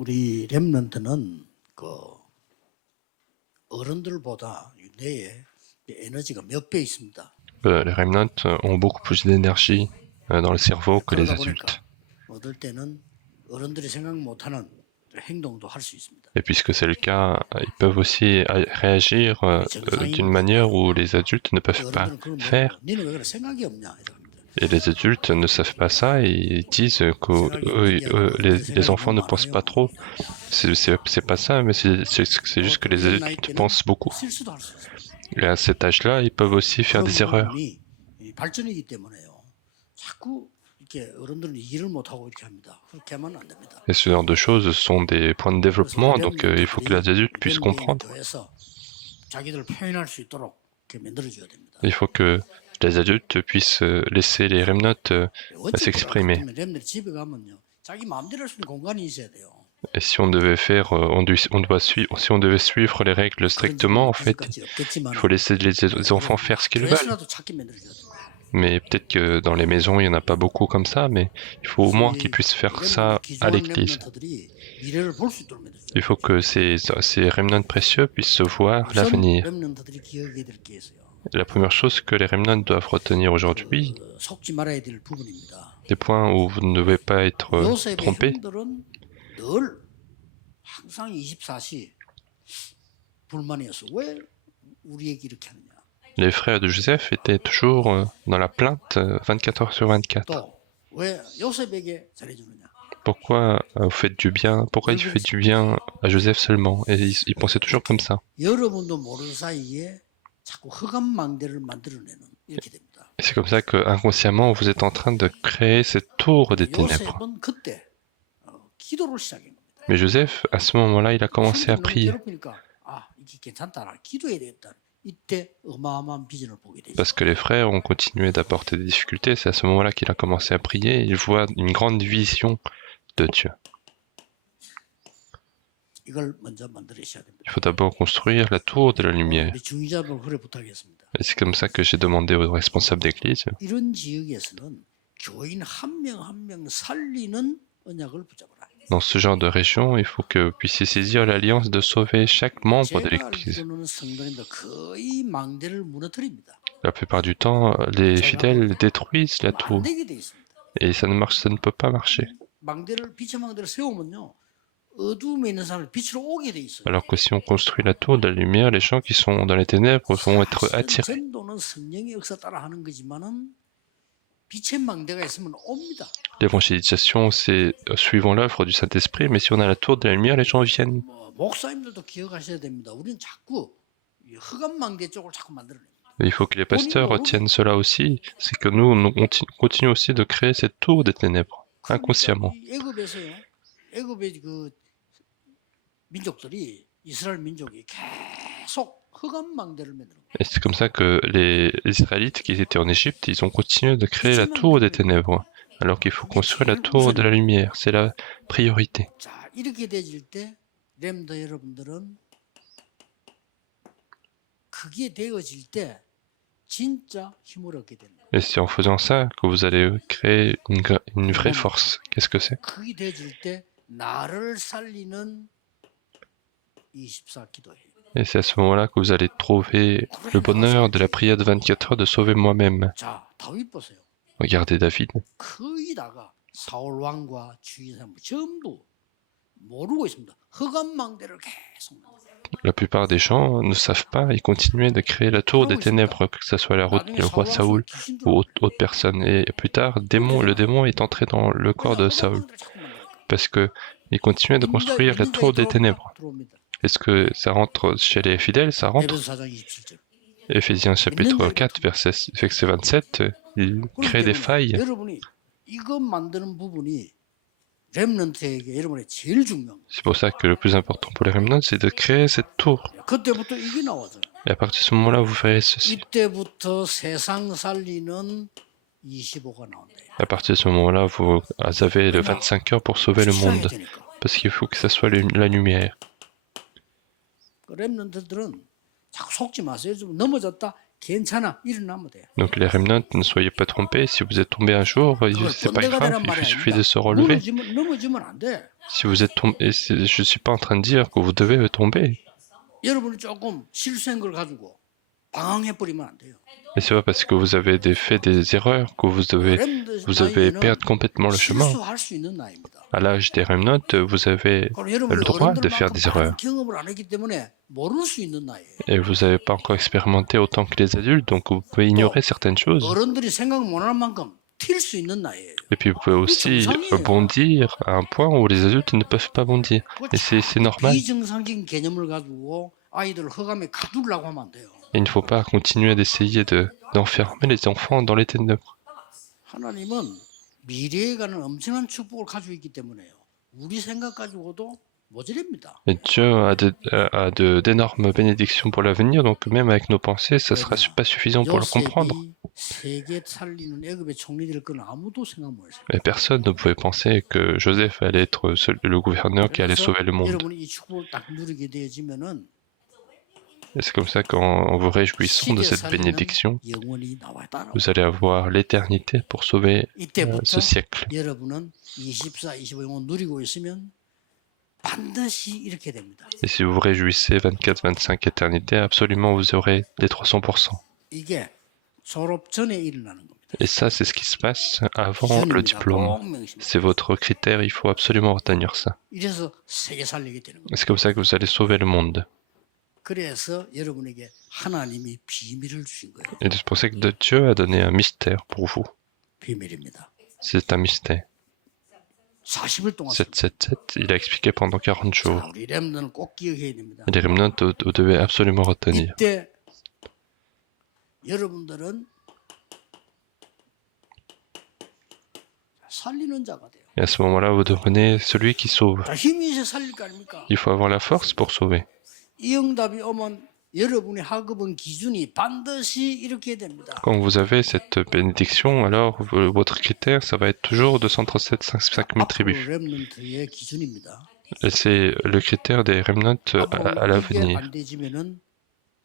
우리 렘넌트는 그 어른들보다 뇌에 에너지가 몇 배 있습니다. Les remnants ont beaucoup plus d'énergie dans le cerveau que les 그러다 adultes. 보니까 어떨 때는 어른들이 생각 못하는 행동도 할 수 있습니다. Et puisque c'est le cas, ils peuvent aussi réagir d'une manière où les adultes ne peuvent pas 어른들은 그걸 faire. 모르고 니는 왜 그래 생각이 없냐 이렇게 합니다. Et les adultes ne savent pas ça et ils disent que les enfants ne pensent pas trop. C'est pas ça, mais c'est juste que les adultes pensent beaucoup. 실수도 할 수 있습니다. Et à cet âge-là, ils peuvent aussi faire des erreurs. 부분이 발전이기 때문에요. 자꾸 이렇게 어른들은 일을 못 하고 이렇게 합니다. 그렇게 하면 안 됩니다. Et ce genre de choses sont des points de développement, donc il faut que les adultes puissent comprendre. 자기들 표현할 수 있도록 이렇게 만들어줘야 됩니다. Il faut que les adultes puissent laisser les remnants s'exprimer. 렘들이 집에 가면요, 자기 마음대로 할 수 있는 공간이 있어야 돼요. Et si on devait faire, si on devait suivre les règles strictement, en fait, il faut laisser les enfants faire ce qu'ils veulent. Mais peut-être que dans les maisons, il n'y en a pas beaucoup comme ça, mais il faut au moins qu'ils puissent faire ça à l'église. Il faut que ces remnants précieux puissent se voir l'avenir. La première chose que les remnants doivent retenir aujourd'hui, des points où vous ne devez pas être trompés, 늘 항상 24시 불만이었어. 왜 우리에게 이렇게 하느냐? les frères de Joseph étaient toujours dans la plainte 24 heures sur 24. 또 왜 요셉에게 잘해주느냐? Pourquoi vous faites du bien? Pourquoi il fait du bien à Joseph seulement? Et il pensait toujours comme ça. 여러분도 모르는 사이에 자꾸 흑암망대를 만들어내는 이렇게 됩니다. Et c'est comme ça que inconsciemment vous êtes en train de créer cette tour des ténèbres. 요셉은 그때 기도를 시작한 겁니다. Mais Joseph, à ce moment-là, il a commencé à prier. 아, 이게 괜찮다. 기도해야 되겠다. 이때 어마어마한 비전을 보게 되죠. Parce que les frères ont continué d'apporter des difficultés, c'est à ce moment-là qu'il a commencé à prier. Il voit une grande vision de Dieu. 이걸 먼저 만들어야 됩니다. Il faut d'abord construire la tour de la lumière. 우리 중위자분 그래 부탁했습니다. Et c'est comme ça que j'ai demandé aux responsables d'église. 이런 지역에서는 교인 한 명 한 명 살리는 언약을 붙잡아라. Dans ce genre de région, il faut que vous puissiez saisir l'alliance de sauver chaque membre de l'église. La plupart du temps, les fidèles détruisent la tour. Et ça ne peut pas marcher. Alors que si on construit la tour de la lumière, les gens qui sont dans les ténèbres vont être attirés. L'évangélisation, c'est suivant l'œuvre du Saint-Esprit, mais si on a la tour de la lumière, les gens viennent. Et il faut que les pasteurs retiennent cela aussi, c'est que nous, on continue aussi de créer cette tour des ténèbres, inconsciemment. Et c'est comme ça que les Israélites qui étaient en Égypte, ils ont continué de créer la tour des ténèbres, alors qu'il faut construire la tour de la lumière, c'est la priorité. Et c'est en faisant ça que vous allez créer une vraie force. Qu'est-ce que c'est? Et c'est à ce moment-là que vous allez trouver le bonheur de la prière de 24 heures de sauver moi-même. Regardez David. La plupart des gens ne savent pas et continuent de créer la tour des ténèbres, que ce soit le roi Saoul ou autre personne. Et plus tard, le démon est entré dans le corps de Saoul. Parce qu'il continuait de construire la tour des ténèbres. Est-ce que ça rentre chez les fidèles? Ça rentre. Éphésiens chapitre 4, verset 27, il crée des failles. C'est pour ça que le plus important pour les remnants, c'est de créer cette tour. Et à partir de ce moment-là, vous ferez ceci. À partir de ce moment-là, vous avez le 25 heures pour sauver le monde. Parce qu'il faut que ça soit la lumière. 괜찮아. 일어나면 돼요. Donc les remnants, ne soyez pas trompés. Si vous êtes tombé un jour, 그걸 c'est pas 번뇌가 grave. 되란 말이 Il suffit de 아닙니다. se relever. 넘어지면 안 돼. Si vous êtes tombé, je suis pas en train de dire que vous devez tomber. 여러분이 조금 실수한 걸 가지고 방황해 버리면 안 돼요. Et c'est pas parce que vous avez fait des erreurs que vous avez perdre complètement le chemin. 실수할 수 있는 나이입니다. À l'âge des remnants, vous avez le droit de faire des erreurs. 경험을 안 했기 때문에 모를 수 있는 나이예요. Et vous n'avez pas encore expérimenté autant que les adultes, donc vous pouvez ignorer certaines choses. 어른들이 생각 못할 만큼 튈 수 있는 나이예요. Et puis vous pouvez aussi bondir à un point où les adultes ne peuvent pas bondir. Et c'est normal. 비정상적인 개념을 가지고 아이들을 흑암에 가두려고 하면 안 돼요. Et il ne faut pas continuer d'essayer d'enfermer les enfants dans les ténèbres. 하나님은 미래에 가는 엄청난 축복을 가지고 있기 때문에요. 우리 생각 가지고도 모자랍니다. Et Dieu a d'énormes bénédictions pour l'avenir, donc même avec nos pensées, ça ne sera pas suffisant pour le comprendre. 세계 살리는 애굽의 총리 될 건 아무도 생각 못 했어요. Et personne ne pouvait penser que Joseph allait être le gouverneur qui allait sauver le monde. 여러분이 이 축복을 딱 누리게 되어지면은 Et c'est comme ça qu'en vous réjouissant de cette bénédiction, 영원히 나와 따라. vous allez avoir l'éternité pour sauver 이때부터 ce siècle. 여러분은 24, 25 영원 누리고 있으면 반드시 이렇게 됩니다. Et si vous vous réjouissez 24-25 éternité, absolument vous aurez les 300%. 이게 졸업 전에 일어나는 겁니다. Et ça, c'est ce qui se passe avant le diplôme. C'est votre critère, il faut absolument retenir ça. 이래서 세계 살리게 되는 겁니다. C'est comme ça que vous allez sauver le monde. 그래서 여러분에게 하나님이 비밀을 주신 거예요. Et c'est pour ça que Dieu a donné un mystère pour vous. 비밀입니다. C'est un mystère. 40일 동안 777, il a expliqué pendant 40 jours. 자, 우리 렘넌은 꼭 기억해야 됩니다. Et les remnants, vous devez absolument retenir. 이때 여러분들은 살리는 자가 돼요. Et à ce moment-là, vous devenez celui qui sauve. 자, 힘이 있어 살릴 거 아닙니까? Il faut avoir la force pour sauver. 이 응답이 오면 여러분의 학업은 기준이 반드시 이렇게 됩니다. Quand vous avez cette bénédiction, alors votre critère, ça va être toujours 237 5000 tribus. 렘넌트의 기준입니다. Et c'est le critère des remnants à 이게 l'avenir. 안 되지면은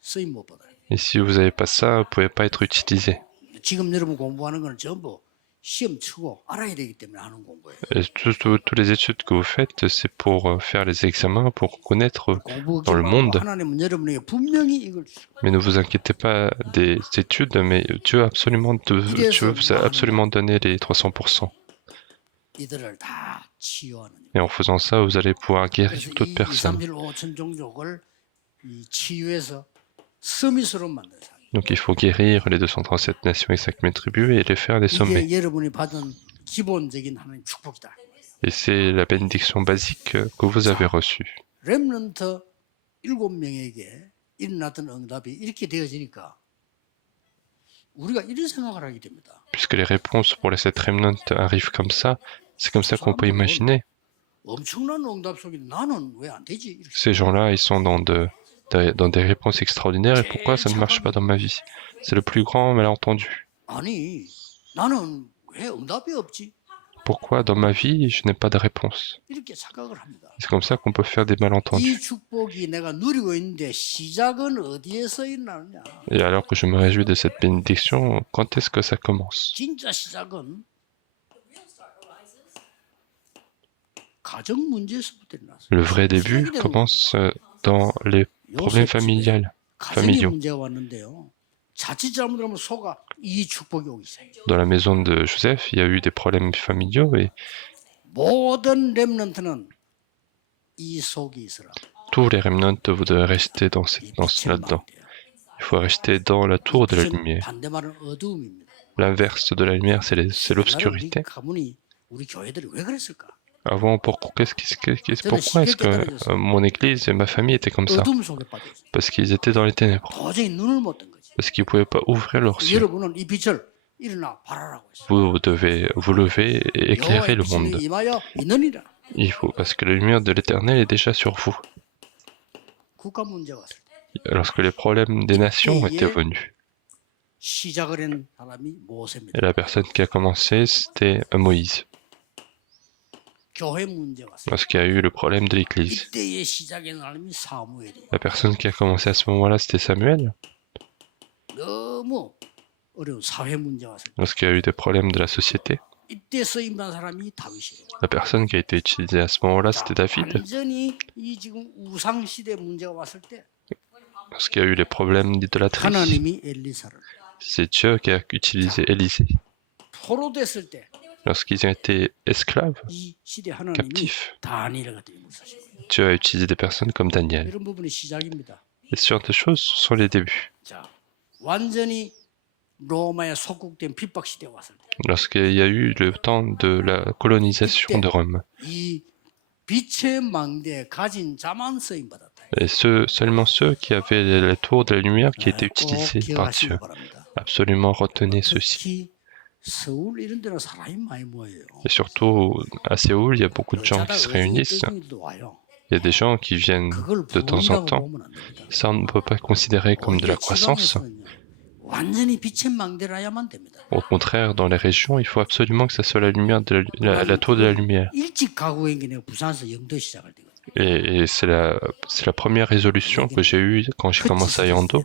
쓰임 못 받아요. Et si vous n'avez pas ça, vous ne pouvez pas être utilisé. 지금 여러분 공부하는 건 전부 시험 치고 알아야 되기 때문에 하는 공부예요. Et toutes les études que vous faites, c'est pour faire les examens, pour connaître dans le monde. 하나님은 여러분에게 분명히 이걸 주시고 Mais ne vous inquiétez pas des études, mais Dieu vous a absolument donné les 300%. 이들을 다 치유하는. Et en faisant ça, vous allez pouvoir guérir 그래서 toute 이 personne. 3일 5천 종족을 이 치유해서 서밋으로 만든 사람. Donc il faut guérir les 237 nations et 5000 tribus et les faire des sommets. 이게 여러분이 받은 기본적인 하나님 축복이다. Et c'est la bénédiction basique que vous avez reçue. 렘넌트 7명에게 일어났던 응답이 이렇게 되어지니까 우리가 이런 생각을 하게 됩니다. Puisque les réponses pour les 7 remnants arrivent comme ça, c'est comme ça qu'on peut imaginer. 엄청난 응답 속에 나는 왜 안 되지? 이렇게. Ces gens-là, ils sont dans des réponses extraordinaires et pourquoi ça ne marche pas dans ma vie? C'est le plus grand malentendu. 아니, 나는 왜 응답이 없지? Pourquoi dans ma vie, je n'ai pas de réponse? 이렇게 착각을 합니다. C'est comme ça qu'on peut faire des malentendus. 이 축복이 내가 누리고 있는데 시작은 어디에서 일어나느냐? Et alors que je me réjouis de cette bénédiction, quand est-ce que ça commence? 진짜 시작은 가정 문제에서부터 일어났어요. Le vrai début commence dans les problèmes familiaux. 가정이 문제가 왔는데요. 자칫 잘못하면 소가 이 축복이 오기 시작해요. Dans la maison de Joseph, il y a eu des problèmes familiaux et 모든 렘넌트는 이 속에 있으라. tous les remnants, vous devez rester là-dedans. Il faut rester dans la tour de la lumière. 반대말은 어두움입니다. L'inverse de la lumière, c'est l'obscurité. 가문이 우리 교회들이 왜 그랬을까? Avant, pourquoi est-ce que mon église et ma famille étaient comme ça? 어둠 속에 빠져 있어요. Parce qu'ils étaient dans les ténèbres. 도저히 눈을 못 뜬 거지. Parce qu'ils ne pouvaient pas ouvrir leurs yeux. 여러분은 이 빛을 일어나 바라라고 했어요. Vous devez vous lever et éclairer le 여호와의 monde. 빛이 임하여 있느니라. Il faut, parce que la lumière de l'éternel est déjà sur vous. 국가 문제가 왔을 때 Lorsque les problèmes des nations étaient venus. 시작을 한 사람이 모세입니다. Et la personne qui a commencé, c'était Moïse. 교회 문제가 왔을 때 Lorsqu'il y a eu le problème de l'église. 이때의 시작의 사람이 사무엘이. La personne qui a commencé à ce moment-là, c'était Samuel. 너무 어려운 사회 문제 왔을 때 Lorsqu'il y a eu des problèmes de la société, 이때 쓰임받은 사람이 다윗이에요. la personne qui a été utilisée à ce moment-là, 자, c'était David. 완전히 이 지금 우상 시대 문제가 왔을 때 Lorsqu'il y a eu les problèmes d'idolâtrie, 하나님이 엘리사를 c'est Dieu qui a utilisé Élisée. 포로됐을 때 이 Lorsqu'ils ont été esclaves, 시대 하나님이 captifs, 다니엘을 갖다 인물사시고 Dieu a utilisé des personnes comme Daniel. 이런 부분이 시작입니다. Et ce genre de choses sont les débuts. 자, 완전히 로마에 속국된 핍박 시대 왔을 때 Lorsqu'il y a eu le temps de la colonisation de Rome, 이 빛의 망대에 가진 자만 쓰임 받았다. et seulement ceux qui avaient la tour de la lumière qui était utilisée par Dieu. 기억하시기 바랍니다. Absolument retenez ceci. 특히 서울 이런 데는 사람이 많이 모여요. Et surtout, à Séoul, il y a beaucoup de gens qui se réunissent. 외국인들도 와요. Il y a des gens qui viennent 그걸 de temps en 부흥이라고 temps. 보면 안 됩니다. Ça, on ne peut pas considérer comme de la croissance. 지방에서는요, 완전히 빛의 망대라야만 됩니다. Au contraire, dans les régions, il faut absolument que ça soit la lumière de la tour de la lumière. 일찍 가구 행기는 부산에서 영도 시작할 때거든요. Et c'est la première résolution que j'ai eue quand j'ai commencé à Yando.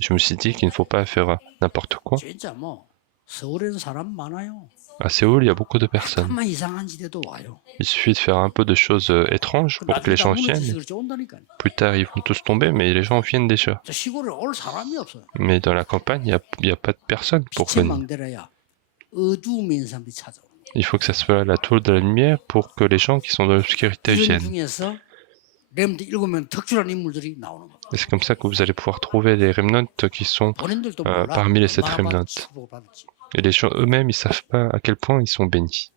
Je me suis dit qu'il ne faut pas faire n'importe quoi. 진짜 뭐 서울에는 사람 많아요. À Séoul, il y a beaucoup de personnes. 잠깐만 이상한 지대도 와요. Il suffit de faire un peu de choses étranges pour que les gens viennent. 그렇지 온다니까요. Plus tard, ils vont tous tomber, mais les gens viennent déjà. 저 시골에 올 사람이 없어요. Mais dans la campagne, il y a pas de personne pour 빛의 venir. 망대라야 어두움에 있는 사람들이 찾아오는 거예요. Il faut que ça soit la tour de la lumière pour que les gens qui sont dans l'obscurité 이런 viennent. 중에서 렘드 7명 특출한 인물들이 나오는 거예요. Et c'est comme ça que vous allez pouvoir trouver les remnants qui sont 본인들도 몰라. parmi les 7 얼마나 remnants. 축복을 받을지. Et les gens eux-mêmes, ils savent pas à quel point ils sont bénis.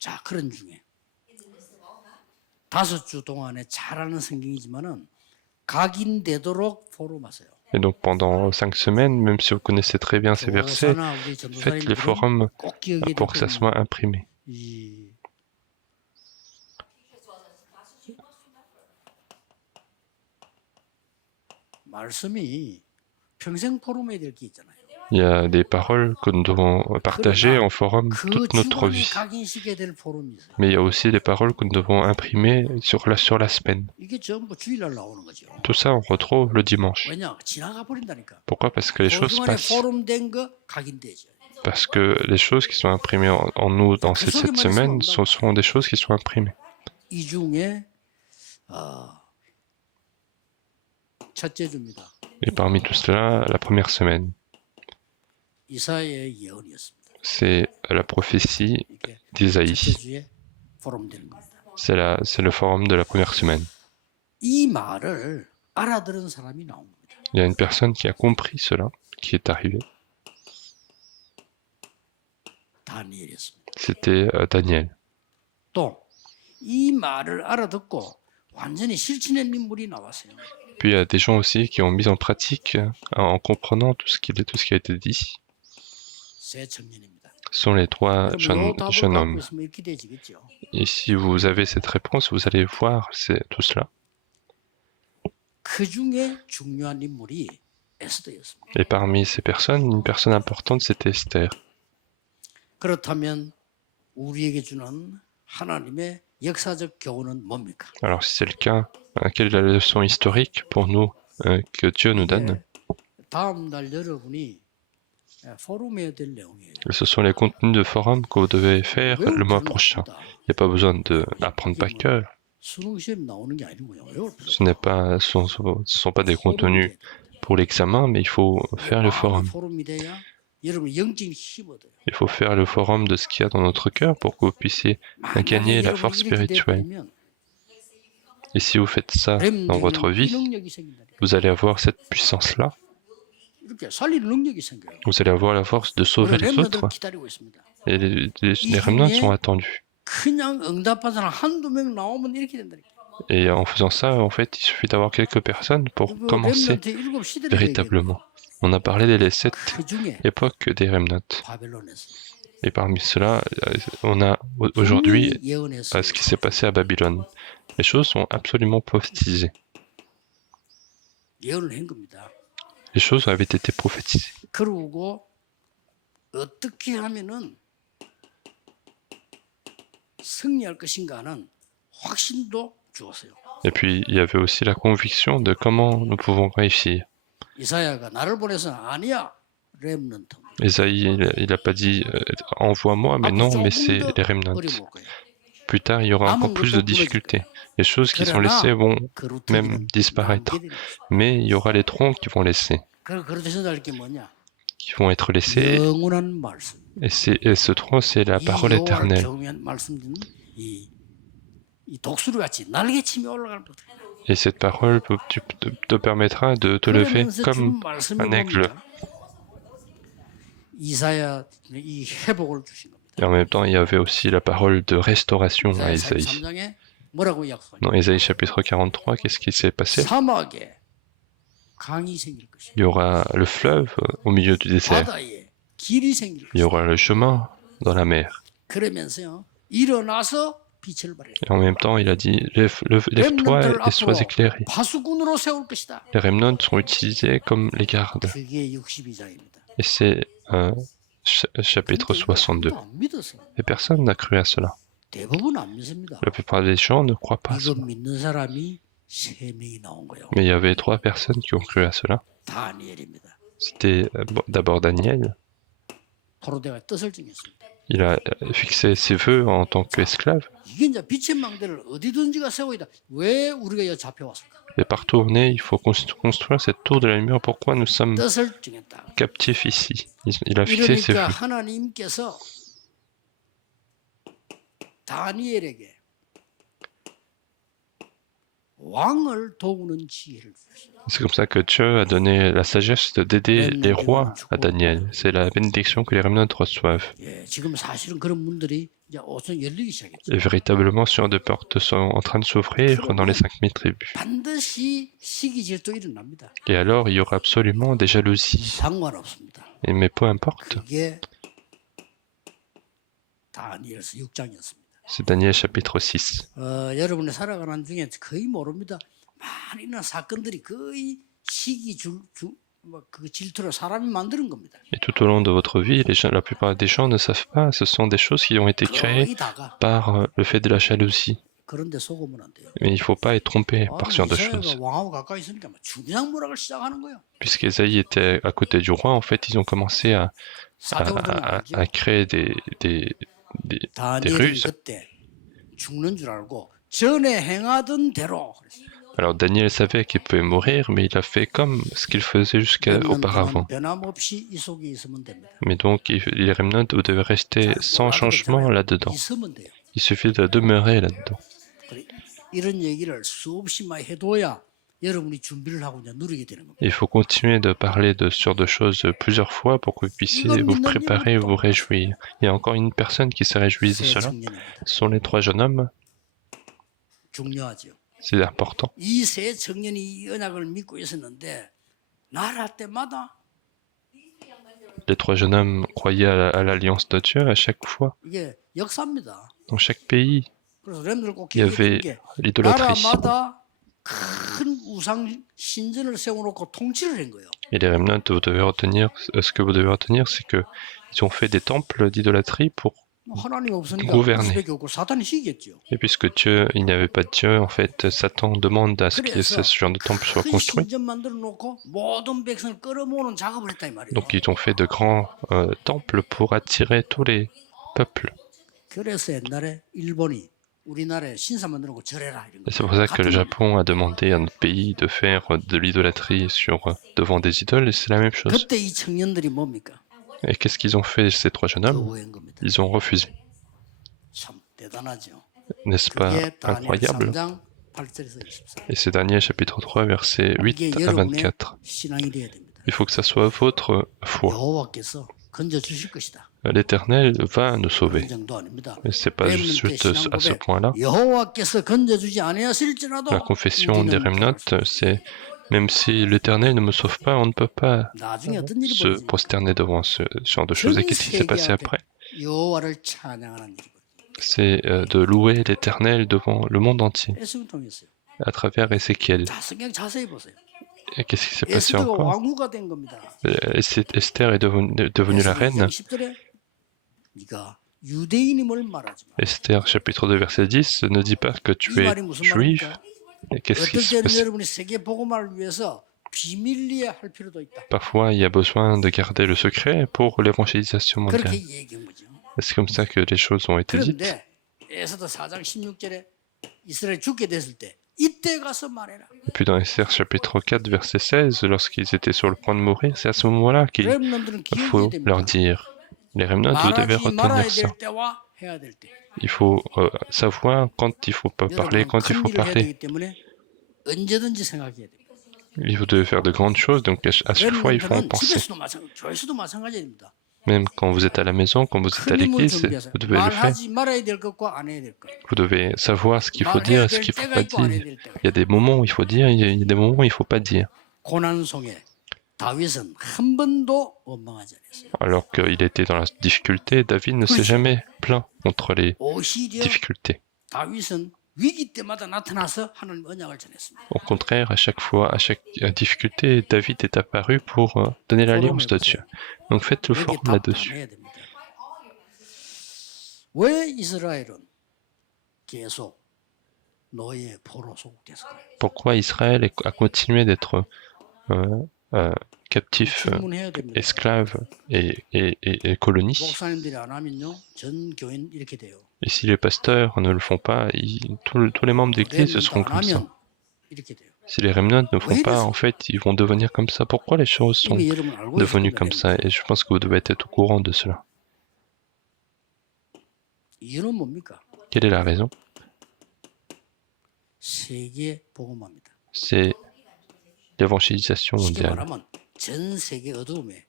자, 그런 중에 5주 동안에 잘하는 성경이지만은 각인되도록 포럼하세요. Et donc pendant 5 semaines, même si vous connaissez très bien ces versets, 조사나 우리 faites les 전도사님들은 forums 꼭 기억해야 pour que ça soit imprimé. 이 말씀이 평생 포럼해야 될 게 있잖아요. Il y a des paroles que nous devons partager en forum 그 toute notre 주간에 vie. 각인시켜야 될 포럼이 있어요. Mais il y a aussi des paroles que nous devons imprimer sur la semaine. 이게 전부 주일날 나오는 거죠. Tout ça, on retrouve le dimanche. 왜냐? 지나가 버린다니까. Pourquoi? Parce que les choses 그동안에 passent. 포럼된 거 각인되죠. Parce que les choses qui sont imprimées en nous dans cette semaine sont des choses qui sont imprimées. 이 중에 첫째 주입니다. Et parmi tout cela, la première semaine, 이사야의 예언이었습니다. c'est la prophétie 이게 d'Isaïe. 첫째 주에 포럼되는 겁니다. C'est le forum de la première semaine. 이 말을 알아들은 사람이 나온 겁니다. Il y a une personne qui a compris cela, qui est arrivée. 다니엘이었습니다. C'était Daniel. 또 이 말을 알아듣고 완전히 실천한 인물이 나왔어요. Puis il y a des gens aussi qui ont mis en pratique, en comprenant tout ce qui a été dit. 새 청년입니다. Ce sont les 3 그럼 요 jeunes 답을 갖고 hommes. 있으면 이렇게 되지겠죠. Et si vous avez cette réponse, vous allez voir tout cela. 그 중에 중요한 인물이 에스더였습니다. Et parmi ces personnes, une personne importante, c'était Esther. 그렇다면 우리에게 주는 하나님의 역사적 교훈은 뭡니까? Alors si c'est le cas, quelle est la leçon historique pour nous que Dieu nous donne? 다음 날 여러분이 포럼해야 될 내용이에요. Ce sont les contenus de forum que vous devez faire le mois prochain. Il n'y a pas besoin d'apprendre par cœur. 수능 시험 나오는 게 아니고요. Ce sont pas des contenus pour l'examen, mais il faut faire le forum. 포럼이 돼야 여러분 영적인 힘 얻어요. Il faut faire le forum de ce qu'il y a dans notre cœur pour que vous puissiez gagner la force spirituelle. Et si vous faites ça dans votre vie, vous allez avoir cette puissance-là. 이렇게 살리는 능력이 생겨요. Vous allez avoir la force de sauver les autres. 기다리고 있습니다. Et les remnants sont attendus. 그냥 응답한 사람 한두 명 나오면 이렇게 된다니까. Et en faisant ça, en fait, il suffit d'avoir quelques personnes pour commencer véritablement. On a parlé des 7 époques des remnants. Et parmi cela, on a aujourd'hui ce qui s'est passé à Babylone. Les choses sont absolument prophétisées. Les choses avaient été prophétisées. 그리고 어떻게 하면은 승리할 것인가는 확신도 주었어요. Et puis, il y avait aussi la conviction de comment nous pouvons réussir. 이사야가 나를 보내서 아니야. 렘넌트. Ésaïe, il n'a pas dit envoie-moi, mais non, mais c'est les remnants. 어려울 거예요. Plus tard, il y aura encore plus de difficultés. Les choses qui sont laissées vont même disparaître. Mais il y aura les troncs qui vont laisser, qui vont être laissés. 영원한 말씀. Et ce tronc, c'est la 이 parole 여호와를 éternelle. 경외한 말씀들은 이 독수리같이 날개치며 올라가는 것. Et cette parole te permettra de te lever 그러면서 comme 준 말씀이 un aigle. 뭡니까? 이사야 이 회복을 주신 겁니다. Et en même temps, il y avait aussi la parole de restauration à 이사야 Ésaïe. 43장에 뭐라고 약속하냐? Dans Ésaïe chapitre 43, qu'est-ce qui s'est passé? 사막에 강이 생길 것이고 Il y aura le fleuve au milieu du désert. 바다에 길이 생길 Il y 것이고 aura le chemin dans la mer. 그러면서요 일어나서 빛을 발해. Et en même temps, il a dit, lève-toi et sois éclairé. 파수꾼으로 세울 것이다. Les remnants sont utilisés comme les gardes. 그게 62장입니다. Et c'est chapitre 62. 안 믿었어요. Et personne n'a cru à cela. 대부분 안 믿습니다. La plupart des gens ne croient pas à 이거 cela. 믿는 사람이 3명이 나온 거예요. Mais il y avait 3 personnes qui ont cru à cela. 다니엘입니다. C'était d'abord Daniel. 포로대가 뜻을 정했습니다. Il a fixé ses vœux en tant qu'esclave. 이게 이제 빛의 망대를 어디든지가 세우이다. 왜 우리가 여기 잡혀왔을까? Et partout où on est, il faut construire cette tour de la lumière. Pourquoi nous sommes 뜻을 정했다. captifs ici? Il a fixé ses 이러니까 vœux. 하나님께서 다니엘에게 왕을 도우는 지혜를 주셨습니다. C'est comme ça que Dieu a donné la sagesse d'aider les rois à Daniel. C'est la bénédiction que les remnants reçoivent. 예, 지금 사실은 그런 문들이 이제 오선 열리기 시작했죠. Et véritablement, sur des portes sont en train de s'ouvrir dans les 5000 tribus. 반드시 시기 질투 일어납니다. Et alors, il y aura absolument des jalousies. 상관없습니다. Mais peu importe, 그게 다니엘서 6장이었습니다. c'est Daniel chapitre 6. 여러분이 살아가는 중에 거의 모릅니다. 많은 사건들이 거의 시기 그 질투로 사람이 만드는 겁니다. Et tout au long de votre vie, la plupart des gens ne savent pas. Ce sont des choses qui ont été créées 거의 다가. par le fait de la jalousie. 그런데 속으면 안 돼요. Mais il ne faut pas être trompé par ce genre de choses. 이사야가 왕하고 가까이 있으니까 중상모락을 시작하는 거예요. Puisqu'Ésaïe était à côté du roi, en fait, ils ont commencé à créer des 다니엘은 ruses. 그때 죽는 줄 알고 전에 행하던 대로 그랬어요. Alors Daniel savait qu'il pouvait mourir, mais il a fait comme ce qu'il faisait jusqu'auparavant. 변함없이 이 속에 있으면 됩니다. Mais donc, les remnants devaient rester sans changement là-dedans. 있으면 돼요. Il suffit de demeurer là-dedans. 이런 얘기를 수없이 많이 해둬야 여러분이 준비를 하고 이제 누리게 되는 겁니다. Il faut continuer de parler de ce genre de choses plusieurs fois pour que vous puissiez vous préparer et vous réjouir. Il y a encore une personne qui se réjouit de cela. Ce sont les 3 jeunes hommes. 중요하죠. C'est important. 이 세 청년이 이 언약을 믿고 있었는데 나라 때마다 Les 3 jeunes hommes croyaient à l'alliance de Dieu à chaque fois. 이게 역사입니다. Dans chaque pays, 그래서 렘들 꼭 il y avait 기억해야 게 l'idolâtrie. 나라마다 큰 우상 신전을 세워놓고 통치를 한 거예요. Et les remnants, vous devez retenir, ce que vous devez retenir, c'est que ils ont fait des temples d'idolâtrie pour 하나님 없으니까 gouverner. 수밖에 없고 사탄이 시겠죠. Et puisque Dieu, il n'y avait pas de Dieu, en fait, Satan demande à ce que ce genre de temple soit 큰 construit. 신전 만들어 놓고 모든 백성을 끌어모으는 작업을 했다 이 말이에요. Donc ils ont fait de grands temples pour attirer tous les peuples. 그래서 옛날에 일본이 우리나라에 신사 만들어 놓고 절해라 이런 거. Et c'est pour ça que le Japon a demandé à notre pays de faire de l'idolâtrie devant des idoles, et c'est la même chose. 그때 이 청년들이 뭡니까? Et qu'est-ce qu'ils ont fait, ces 3 jeunes hommes? 교회인 겁니다. Ils ont refusé. 참 대단하죠. N'est-ce pas 그게 다니엘 incroyable? 3장 8절에서 24. Et c'est Daniel chapitre 3, versets 8 이게 à 여러분의 24. 신앙이 돼야 됩니다. Il faut que ça soit votre foi. 여호와께서 건져 주실 것이다. L'Éternel va nous sauver. 그 정도 아닙니다. Mais c'est pas juste à ce point-là. 여호와께서 건져 주지 아니하실지라도 La confession des remnants, c'est même si l'Éternel ne me sauve pas, on ne peut pas 나중에 어떤 일이 se 벌어지냐? prosterner devant ce genre de choses. Et qu'est-ce qui s'est passé après? 여호와를 찬양하는 일이 C'est de louer l'Éternel devant le monde entier, 에스겔 통했어요. à travers Ézéchiel. 자, 성경 자세히 보세요. Et qu'est-ce qui s'est passé 에스더가 encore? 왕후가 된 겁니다. Esther est devenue la reine. 10절에 네가 유대인임을 말하지 마. Esther, chapitre 2, verset 10, ne dit pas que tu 이 es 말이 무슨 juif. 말입니까? Et qu'est-ce qui 어떨 se 때는 passe? 여러분이 세계 복음화를 위해서 비밀리에 할 필요도 있다. Parfois, il y a besoin de garder le secret pour l'évangélisation mondiale. 그렇게 얘기한 거죠. C'est comme ça que les choses ont été dites. 그런데 에스더 4장 16절에 이스라엘 죽게 됐을 때 이때 가서 말해라. Et puis dans Esther chapitre 4, verset 16, lorsqu'ils étaient sur le point de mourir, c'est à ce moment-là qu'il 렘넌트는 faut 기억해야 leur 됩니다. dire, les remnants, vous devez 말하지 말아야 retenir ça. 될 때와 해야 될 때. Il faut savoir quand il faut pas parler, 여러분은 quand il 큰 faut 일을 해야 parler. 되기 때문에 언제든지 생각해야 됩니다. Vous devez faire de grandes choses, donc à chaque fois, il faut en 렘넌트는 penser. 집에서도 교회에서도 마찬가지입니다. Même quand vous êtes à la maison, quand vous êtes à 큰 힘을 l'église, 준비하세요. vous devez le faire. 말하지 말아야 될 것과 안 해야 될 것. Vous devez savoir ce qu'il faut dire 말해야 et ce 될 qu'il faut 때가 pas 있고 안 해야 dire. 될 때가. Il y a des moments où il faut dire, il y a des moments où il faut pas dire. 고난 속에 다윗은 한 번도 원망하지 않았어요. Alors qu'il était dans la difficulté, David ne s'est jamais plaint contre les 오히려 difficultés. 다윗은 위기 때마다 나타나서 하나님 언약을 전했습니다. Au contraire, à chaque fois, à chaque difficulté, David est apparu pour donner l'alliance de Dieu. Donc faites le 여기에 forum 답도 là-dessus. 해야 됩니다. 왜 이스라엘은 계속 노예의 포로 소국됐을까요? Pourquoi Israël a continué d'être captif, 질문해야 됩니다. esclave et colonie? 목사님들이 안 하면요, 전 교회는 이렇게 돼요. Et si les pasteurs ne le font pas, tous les membres d'église seront 안 comme ça. 하면 이렇게 돼요. Si les remnants ne font pas, en fait, ils vont devenir comme ça. Pourquoi les choses sont 이미 여러분 알고 devenues 있습니다. comme ça? Et je pense que vous devez être au courant de cela. 이유는 뭡니까? Quelle est la raison? 세계 복음화입니다. C'est l'évangélisation 쉽게 mondiale. 말하면 전 세계 어두움에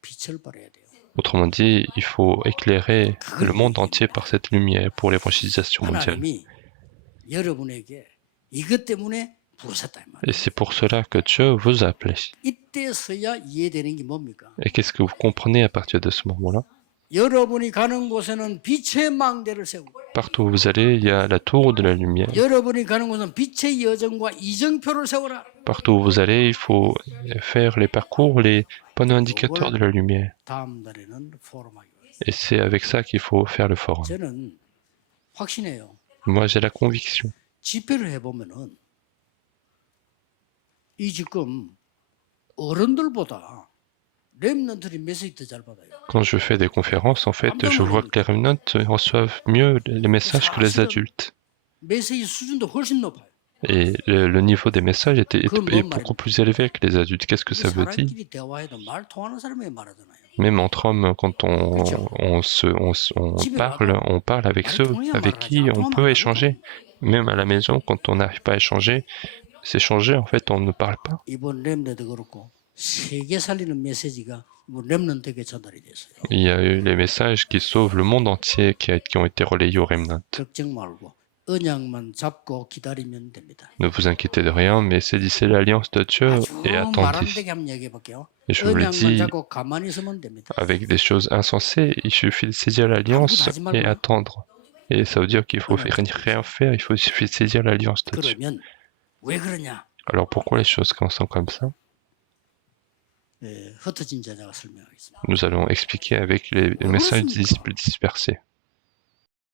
빛을 발해야 돼요. Autrement dit, il faut éclairer le monde entier par cette lumière pour l'évangélisation mondiale. 하나님이 여러분에게 이것 때문에 부르셨다 이 말이에요. Et c'est pour cela que Dieu vous a appelé. 이때서야 이해되는 게 뭡니까? Et qu'est-ce que vous comprenez à partir de ce moment-là? 여러분이 가는 곳에는 빛의 망대를 세우고 Partout où vous allez, il y a la tour de la lumière. 여러분이 가는 곳은 빛의 여정과 이정표를 세워라. Partout où vous allez, il faut faire les parcours, les panneaux indicateurs de la lumière. 다음 달에는 포럼하기 위해서. Et c'est avec ça qu'il faut faire le forum. 저는 확신해요. Moi, j'ai la conviction. 집회를 해보면은 이 지금 어른들보다 렘넌트들이 메시지 더 잘 받아요. Quand je fais des conférences, en fait, je vois que les remnants reçoivent mieux les messages que les adultes. 메시지 수준도 훨씬 높아요. Et le niveau des messages est beaucoup plus élevé que les adultes. Qu'est-ce que ça veut dire? 사람끼리 대화해도 말 통하는 사람이 말하잖아요. Même entre hommes, quand on parle avec ceux avec qui on peut échanger. Même à la maison, quand on n'arrive pas à échanger, s'échanger, en fait, on ne parle pas. 이번 렘넌트도 그렇고 세계 살리는 메시지가 이번 렘넌트에게 전달이 됐어요. Il y a eu les messages qui sauvent le monde entier qui ont été relayés aux remnants. 걱정 말고 언약만 잡고 기다리면 됩니다. Ne vous inquiétez de rien, mais saisissez l'alliance de Dieu et 아주 말 안 attendez. 되게 한번 얘기해 볼게요. Et je vous le 언약만 dis, 잡고 가만히 있으면 됩니다. avec des choses insensées, il suffit de saisir l'alliance et attendre. Et ça veut dire qu'il faut rien faire, il suffit de saisir l'alliance de Dieu. 그러면 왜 그러냐? Alors pourquoi les choses sont comme ça? 흩어진 자자가 설명하겠습니다. Nous allons expliquer avec les messages dispersés.